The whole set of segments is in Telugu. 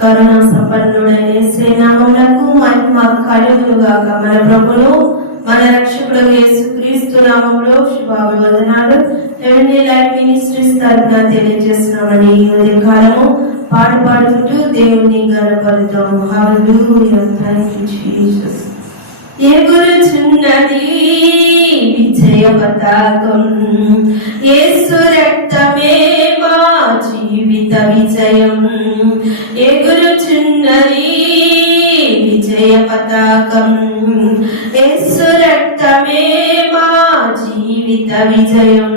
కరుణ సంపన్నుడైన శ్రీనామములకు మహిమ కలుగునుగాక మన ప్రభులు. మన రక్షకుడు యేసుక్రీస్తు నామములో శుభాభివందనాలు. హెవెన్లీ లైఫ్ మినిస్ట్రీస్ తరఫున తెలియజేస్తున్నామని ఈ ఉదయం కాలము పాట పాడుకుంటూ దేవుని గణపరుద్దాం హల్లెలూయా థాంక్ యూ జీసస్ ఎగురుచున్నది విజయ పతాకం యేసు పతాకం యేసు రక్తమే మా జీవిత విజయం.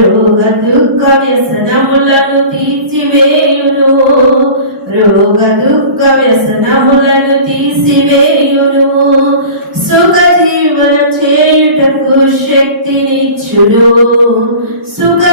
రోగ దుఃఖ వ్యసనములను తీర్చివేయును రోగ దుఃఖ వ్యసనములను తీసివేయును. సుఖ జీవనం చేయుటకు శక్తినిచ్చుడు సుఖ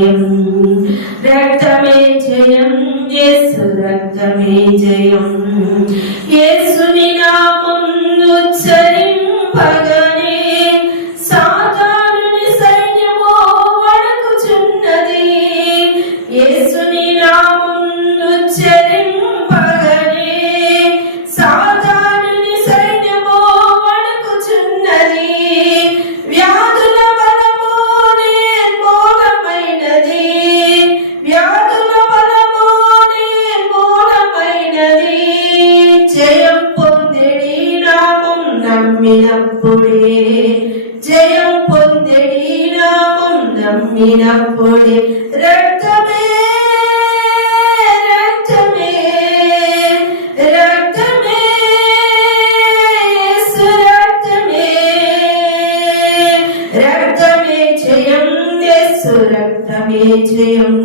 జయం. రక్తమే జయం యేసు రక్తమే జయం. యేసుని నామం ఉచ్చరింపగనే సాతానుని సైన్యమో వణకుచున్నది. యేసుని నామం ఉచ్చరింపగనే సాతానుని సైన్యమో వణకుచున్నది. రక్తమే జయం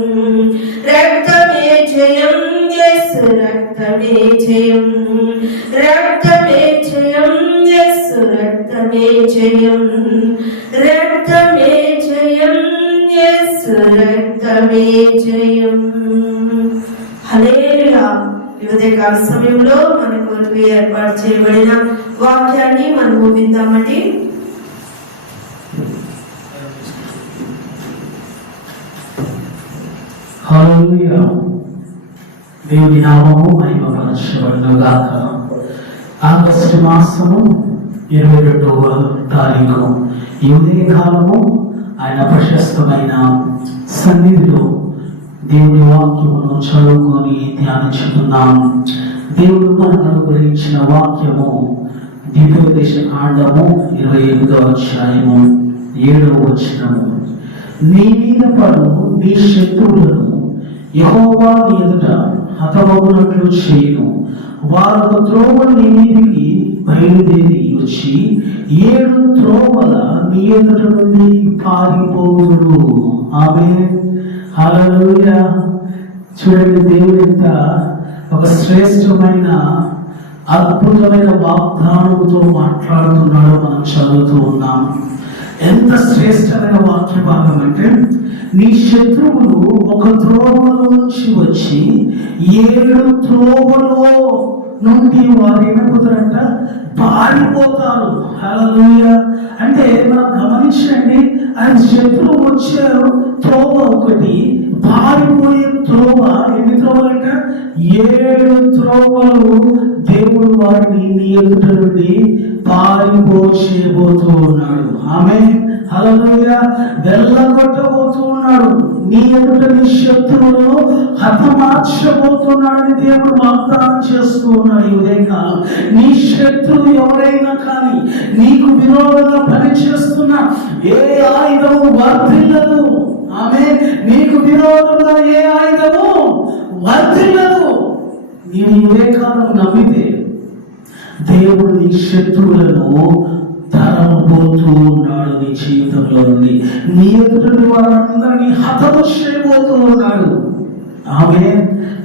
రక్తమే జయం యేసు రక్తమే జయం రక్తమే జయం యేసు రక్తమే జయం రక్తమే జయం ఎస్ రక్తమే జయం. హల్లెలూయా. ఈ ఉదయకాల సమయంలో మన కొరకు ఏర్పాటు చేయబడిన వాక్యాన్ని మనం విందామండి. హల్లెలూయా దేవుని నామము మహిమపరచబడును గాక ఆగస్టు మాసము ఇరవై రెండవ తారీఖు. ఈ ఉదయకాలము ఆయన ప్రశస్తమైన సన్నిధిలో దేవుని వాక్యమును చదువుకొని ధ్యానించుకున్నాం దేవుడు మనకు అనుగ్రహించిన వాక్యము దీపోదేశ కాండము ఇరవై ఎనిమిదవ అధ్యాయము ఏడవ వచనము. నీ మీద పడు నీ శత్రువులను యహోవా నీ ఎదుట హతమగునట్లు చేయను. వారు ఒక త్రోవ నీ మీదికి బయలుదేరి వచ్చి ఏడు త్రోవల నీ ఎదుట నుండి పారిపోదురు ఆమె హల్లెలూయా. చూడండి దేవుడు ఎంత ఒక శ్రేష్టమైన అద్భుతమైన వాగ్దానముతో మాట్లాడుతున్నాడో మనం చదువుతూ ఉన్నాం. ఎంత శ్రేష్టమైన వాక్య భాగం అంటే నీ శత్రువులు ఒక త్రోవలో నుంచి వచ్చి ఏడు త్రోవలో నుండి వారు ఏమైపోతారంట పారిపోతారు. హల్లెలూయా. అంటే మనం గమనించండి ఆయన శత్రువు వచ్చారు త్రోవ ఒకటి పారిపోయే త్రోవ ఎన్ని త్రోవలంట? ఏడు త్రోవలు దేవుడు వారిని నీ ఎదుట నుండి పారిపోచేయబోతూ ఉన్నాడు ఆమె హల్లెలూయా. వెళ్ళగొట్టబోతూ ఉన్నాడు. నీ ఎదుట నీ శత్రువులను హతమార్చబోతున్నాడని దేవుడు వాగ్దానం చేస్తూ ఉన్నాడు ఈ ఉదయకాలం. నీ శత్రువు ఎవరైనా కానీ నీకు విరోధంగా పనిచేస్తున్న ఏ ఆయుధము వర్ధిల్లదు. ఆమె నీకు విరోధంగా ఏ ఆయుధము వర్ధిల్లదు. నీవు ఈ ఉదయకాలం నమ్మితే దేవుడు నీ శత్రువులను తరమబోతూ ఉన్నాడు నీ జీవితంలో ఉంది. నీ ఎదుటి వారందరినీ హతము చేయబోతూ ఉన్నాడు ఆమె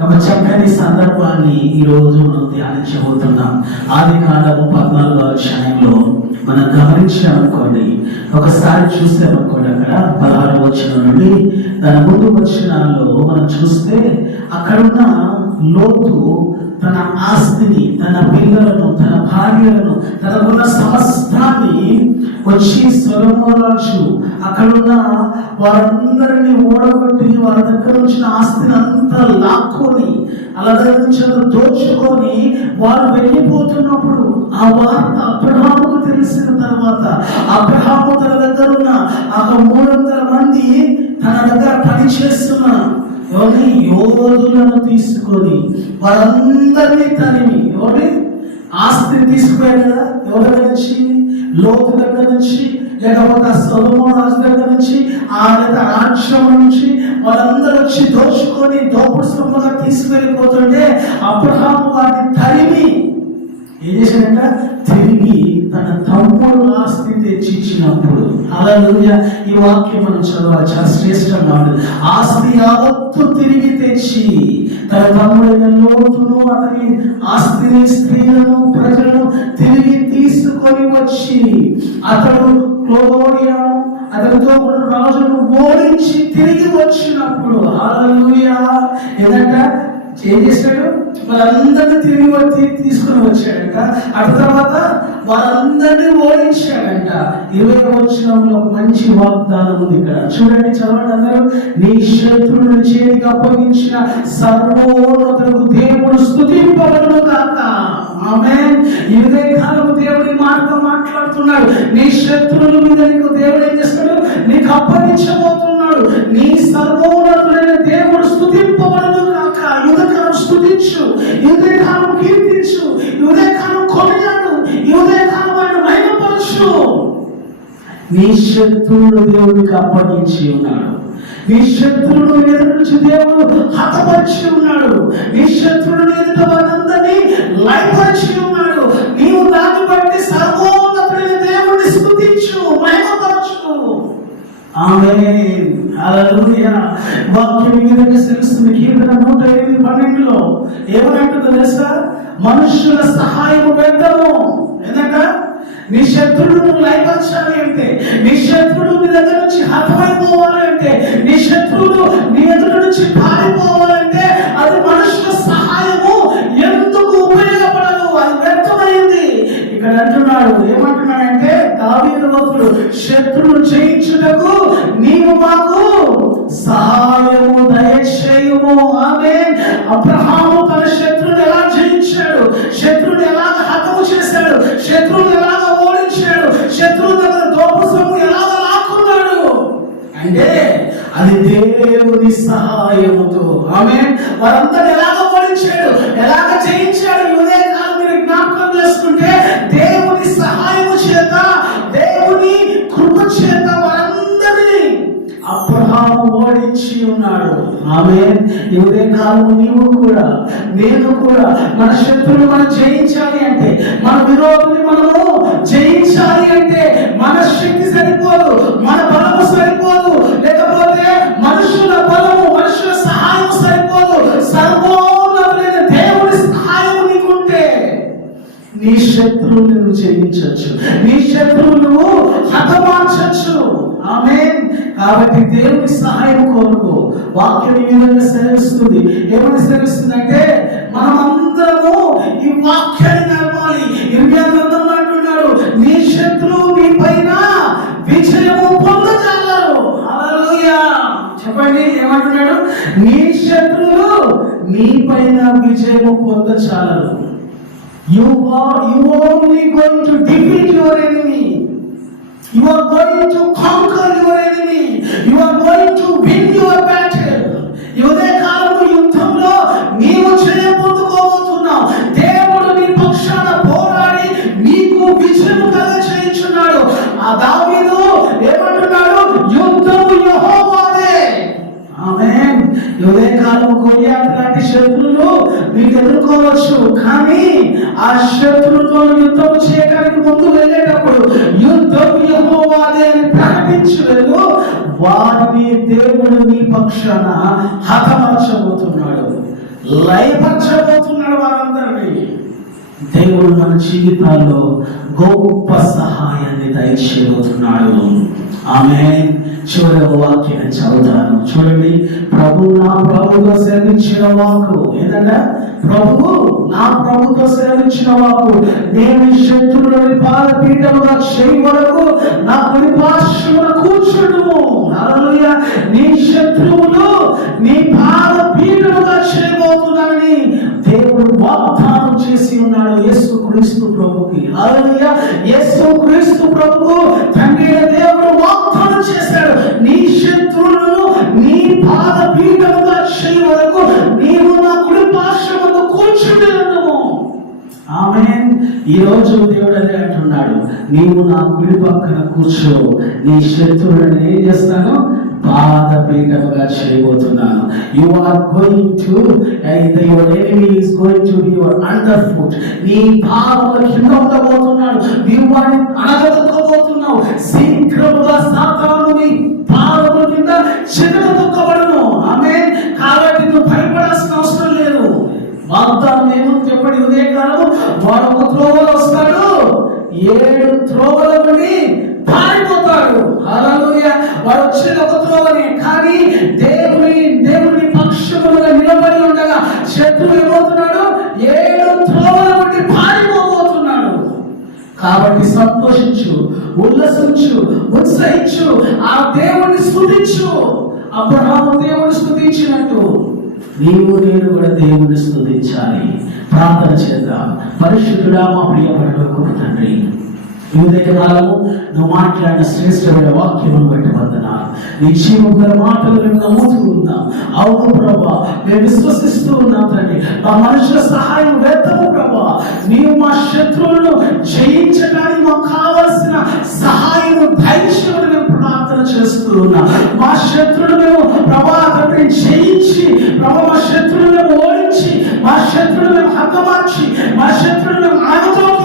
ఒక చక్కని సందర్భాన్ని ఈ రోజు మనం ధ్యానించబోతున్నాం. ఆది కాలము పద్నాలుగో అధ్యాయంలో మనం గమనించామనుకోండి ఒకసారి చూసామనుకోండి అక్కడ పదహారు వచ్చిన నుండి దాని ముందు వచ్చినాల్లో మనం చూస్తే అక్కడున్న లోతు తన ఆస్తిని తన పిల్లలను తన భార్యలను తనకున్న సమస్తాన్ని వచ్చి సొలమరాజు అక్కడున్న వారందరినీ ఓడగొట్టి వారి దగ్గర వచ్చిన ఆస్తిని అంతా లాక్కొని అలా దోచుకొని వారు వెళ్ళిపోతున్నప్పుడు ఆ వార్త అబ్రహాముకు తెలిసిన తర్వాత అబ్రహాము తన దగ్గర ఉన్న ఆ మూడు వందల మంది తన దగ్గర పనిచేస్తున్న ఎవరిని? యోధులను తీసుకొని వారందరినీ తనివి ఎవరి ఆస్తిని తీసుకుపోయారు కదా ఎవరి నుంచి? లోతు దగ్గర నుంచి లేకపోతే సొలొమోను రాజు దగ్గర నుంచి ఆ రాజ్యం నుంచి వాళ్ళందరూ వచ్చి దోచుకొని దోపుడు సొమ్ముగా తీసుకెళ్ళిపోతుంటే అబ్రహాం వారిని తరిమి ఏం చేశాడంట? తిరిగి తన తమ్ముడు ఆస్తి తెచ్చిచ్చినప్పుడు. అలా ఈ వాక్యం మనం చదవాలి. చాలా శ్రేష్టంగా ఆస్తి యావత్తు తిరిగి తెచ్చి తన తమ్ముడైన లోతును అతని ఆస్తిని స్త్రీలను ప్రజలను తిరిగి తీసుకొని వచ్చి అతడు క్లోరియను అతనితో ఉన్న రాజును ఓడించి తిరిగి వచ్చినప్పుడు అలా ఏంటంట ఏం చేశాడు? వాళ్ళందరినీ తిరిగి వచ్చి తీసుకుని వచ్చాడంట. అటు తర్వాత వాళ్ళందరినీ ఓడించాడంట. ఇరవై వచ్చినంలో మంచి వాగ్దానం ఉంది ఇక్కడ. చూడండి చదవండి అందరూ. నీ శత్రువుని చేతికి అప్పగించిన సర్వోన్నతులకు దేవుడు స్థుతింపబడును కాక ఆమె ఇదే కాలము దేవుడి మాటతో మాట్లాడుతున్నాడు. నీ శత్రువుల మీద నీకు దేవుడు ఏం చేస్తాడు నీకు అప్పగించబోతున్నాడు. నీ సర్వోన్నతుడు నీ శత్రువులు దేవుడికి అప్పగించి ఉన్నాడు. నీ శత్రువులు ఎదురు నుంచి దేవుడు హతపరిచి ఉన్నాడు. నీ శత్రువులు ఎదుట వారందరినీ లయపరిచి ఉన్నాడు. నీవు దాన్ని బట్టి సర్వోన్నతుడైన దేవుడిని స్థుతించు మహిమపరచు ఆమె వాక్యం ఈ విధంగా తెలుస్తుంది కీర్తన నూట ఎనిమిది పన్నెండులో ఏమంటుందో తెలుసా? మనుషుల సహాయం పెద్దము ఎందుకంటే నీ శత్రుడు నువ్వు లయపరచాలి అంటే నీ శత్రుడు నీ దగ్గర నుంచి హతమైపోవాలి అంటే నీ శత్రుడు నీ ఎదురు నుంచి పారిపోవాలంటే అది మనుషుల సహాయము. ఎందుకు ఉపయోగపడదు? అది వ్యర్థమైంది. ఇక్కడ అంటున్నాడు ఏమంటున్నాడంటే దావీదు భక్తుడు శత్రువును జయించుటకు నీవు మాకు సహాయము దయచేయము. ఆమె అబ్రహాము అది దేవుని సహాయముతో. ఆమె వారంతా ఎలాగ ఓడించాడు ఎలాగ జయించాడు ఇదే మీరు జ్ఞాపకం చేసుకుంటే దేవుని సహాయము చేత దేవుని కృప చేత వారందరినీ అబ్రహాము ఓడించి ఉన్నాడు. ఆమె ఇదే కాలం నీవు కూడా నేను కూడా మన శత్రువులు మనం జయించాలి అంటే మన విరోధుని మనము శత్రువు నువ్వు జయించవచ్చు. నీ శత్రువును హతమార్చచ్చు ఆమె కాబట్టి దేవుని సహాయం కోరుకో. వాక్యం ఈ విధంగా సెలవిస్తుంది. ఏమని సెలవిస్తుంది అంటే మనం అందరము ఈ వాక్యాన్ని నడవాలి ఇరవై గ్రంథంలో అంటున్నాడు నీ శత్రువు నీ పైన విజయము పొందగలరు. హల్లెలూయా. చెప్పండి ఏమంటున్నాడు? నీ శత్రువులు నీ పైన విజయము పొందచాలరు You are you are only going to defeat your enemy. You are going to conquer your enemy. You are going to win your battle. You are మీకు ఎదుర్కోవచ్చు కానీ ఆ శత్రువుతో యుద్ధం చేయడానికి ముందు వెళ్ళేటప్పుడు యుద్ధం యెహోవాదే అని ప్రకటించి వెళ్ళు వారిని దేవుడు నీ పక్షాన హతమర్చబోతున్నాడు లయపరచబోతున్నాడు వారందరినీ దేవుడు మన జీవితాల్లో గొప్ప సహాయాన్ని దయచేయబోతున్నాడు ఆమె చివరి ఒక వాక్యాన్ని చదువుతాను చూడండి ప్రభు నా ప్రభుతో సెలవిచ్చిన వాకు ఏంటంటే ప్రభు నా ప్రభుతో సెలవిచ్చిన వాకు నేను ఈ శత్రువులని పాదపీఠముగా చేయి వరకు నా కుడి పార్శ్వమున కూర్చుండుము నీ శత్రువులు నీ పాదపీఠముగా చేయబోతున్నానని దేవుడు వాగ్దానం చేసి ఉన్నాడు యేసు క్రీస్తు ప్రభుకి. హల్లెలూయా. యేసు క్రీస్తు ప్రభువు తండ్రి దేవుడు నీవు నా కుడి పక్కన కూర్చో. నీ శత్రువులను ఏం చేస్తాను? పాదపీఠముగా చేయబోతున్నాను you are going to your enemy is going to be your under foot నీ పాదముల కింద ఉండబోతున్నాడు. నీవు వాడిని అనగదొక్కబోతున్నావు శీఘ్రముగా సాతాను నీ పాదముల కింద చిన్నదొక్కబడును ఆమె కాబట్టి నువ్వు భయపడాల్సిన అవసరం లేదు. వాగ్దానం ఏమో చెప్పండి. ఉదయ కాలము వాడు ఒక త్రోవలో వస్తాడు. ఏడు త్రోవల నుండి పారిపోతాడు. హల్లెలూయా. వాడు వచ్చేది ఒక త్రోవనే కానీ దేవుని దేవుని పక్షములుగా నిలబడి ఉండగా శత్రువు ఏమవుతున్నాడు ఏడు త్రోవల నుండి పారిపోబోతున్నాడు. కాబట్టి సంతోషించు ఉల్లసించు ఉత్సహించు ఆ దేవుని స్థుతించు. అబ్రహాము దేవుని స్థుతించినట్టు. నీవు నేను కూడా దేవుని స్థుతించాలి. ప్రార్థన చేద్దాం. పరిశుద్ధుడా మా ప్రియపరలోకి తండ్రి ఈ కాలము నువ్వు మాట్లాడిన శ్రేష్టమైన వాక్యమును బట్టి వందనాలు. నీ జీవం మాటలు మేము నమ్ముతూ ఉన్నాం. అవును ప్రభా మేము విశ్వసిస్తూ ఉన్నాం తండ్రి. మా మనుషుల సహాయం వేద్దాము ప్రభా. నీవు మా శత్రువులను జయించడానికి మాకు కావలసిన సహాయం ధైర్యం మేము ప్రార్థన చేస్తూ ఉన్నాం. మా శత్రువులు మేము ప్రభా తండ్రి జయించి ప్రభా మా శత్రువులు మేము ఓడించి మా శత్రువులు మేము మార్చి మా శత్రువులు మేము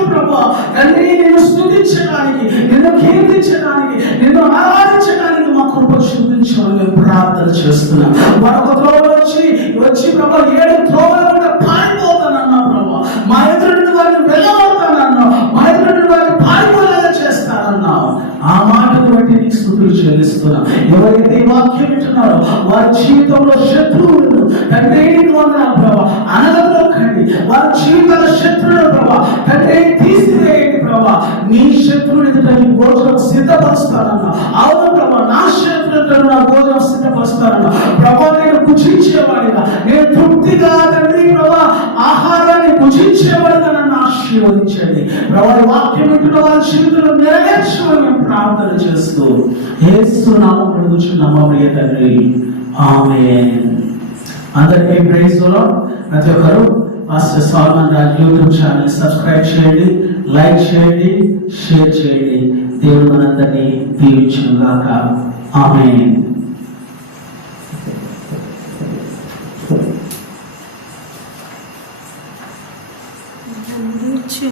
ప్రభు తండ్రి నిన్ను స్థుతించడానికి నిన్ను కీర్తించడానికి నిన్ను ఆరాధించడానికి మా కృప చూపించమని మేము ప్రార్థన చేస్తున్నాం. మరొక త్రోవ వచ్చి వచ్చి ప్రభు ఏడు త్రోవలు కూడా పారిపోతానన్నా ప్రభు మా ఎదురు వారిని వెళ్ళగొడతానన్నావు. మా ఎదురు వారిని పారిపోయేలా చేస్తానన్నావు. ఆ మాటను బట్టి నీకు స్థుతులు చెల్లిస్తున్నా. ఎవరైతే వాక్యం వింటున్నారో వారి జీవితంలో శత్రువులను తండ్రి వందనాలు వెంటనే తీసివేయండి ప్రభా. నీ శత్రువుని ఎదుట నీ భోజనం సిద్ధపరుస్తానన్నా అవును ప్రభా నా శత్రువులతో నా భోజనం సిద్ధపరుస్తానన్నా ప్రభా నేను భుజించేవాడిగా నేను తృప్తిగా తండ్రి ప్రభా ఆహారాన్ని భుజించేవాడిగా నన్ను ఆశీర్వదించండి. ప్రభా వాక్యం వింటున్న వాళ్ళ జీవితంలో నెరవేర్చమని ప్రార్థన చేస్తూ యేసు నామమున కూర్చున్నాము ప్రియ తండ్రి. ఆమె అందరికీ ప్రైజ్ ప్రతి ఒక్కరు master Salman Raj YouTube channel subscribe చేయండి లైక్ చేయండి షేర్ చేయండి. దేవుడు మనందరినీ దీవించుగాక ఆమె